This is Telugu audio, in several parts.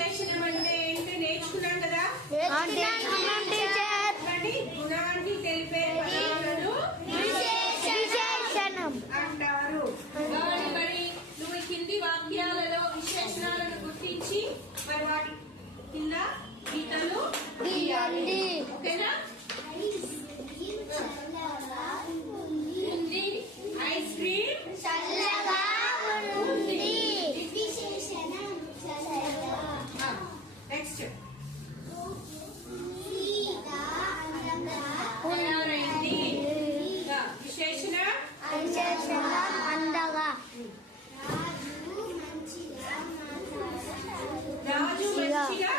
విశేషణం అంటే ఏంటో నేర్చుకున్నాం కదా. గుణాన్ని తెలిపే పదాలను విశేషణం అంటారు. మరి నువ్వు కింది వాక్యాలలో విశేషణాలను గుర్తించి మరి వాటి కింద గీతలు గీయండి. ఓకేనా? ఐస్ క్రీమ్ చల్లగా ఉంది. నెక్స్ట్ విశేషణ అందగా రాజు మంచిగా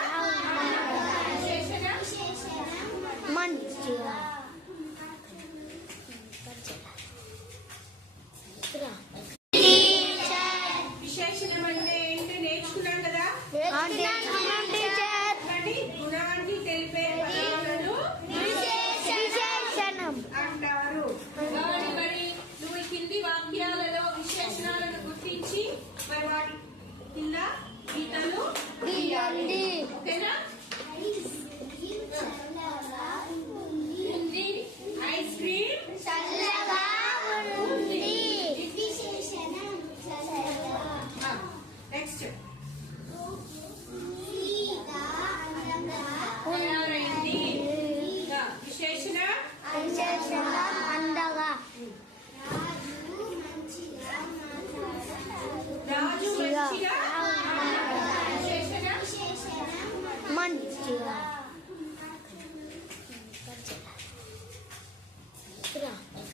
విశేషణ మంచిగా విశేషణం అంటే ఏంటో నేర్చుకున్నాం కదా. టీచర్